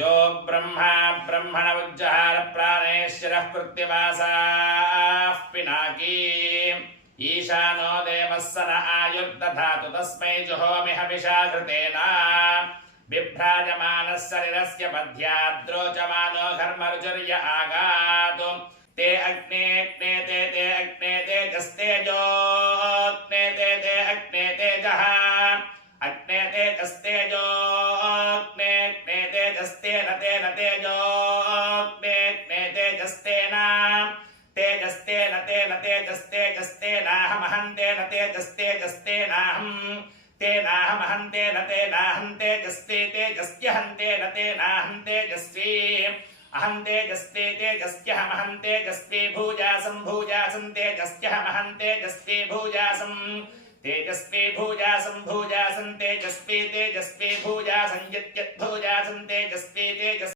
यो ब्रह्मा ब्रह्मण उज्जहार प्राणेश्वरः कृत्यवासाः पिनाकी ईशानो देवः स न आयुर्दधातु तस्मै जुहोमि हविषा घृतेन बिभ्राजमानः शरीरस्य मध्याद्रोचमानो घर्मरुचिर्य आगातु ते अग्ने ते अग्ने तेजस्तेजोऽग्ने ते अग्ने तेजः अग्ने तेजस्तेजोऽग्ने तेजस्तेन तेन तेजोऽग्ने तेजस्तेन तेजस्तेन तेन तेजस्तेजस्तेनाहमहं तेन तेजस्तेजस्तेनाहं तेनाहमहं तेन तेनाहं तेजस्ते तेजस्त्यहं तेन तेनाहं तेजस्वी अहं तेजस्वी तेजस्त्यहमहं तेजस्वी भूजासं भूजासं तेजस्त्यहमहं तेजस्वी भूजासं तेजस्वी भूजासं भूजासं तेजस्वी तेजस्वी भूजासं यद्यद्भूजासं तेजस्वी तेजस्वी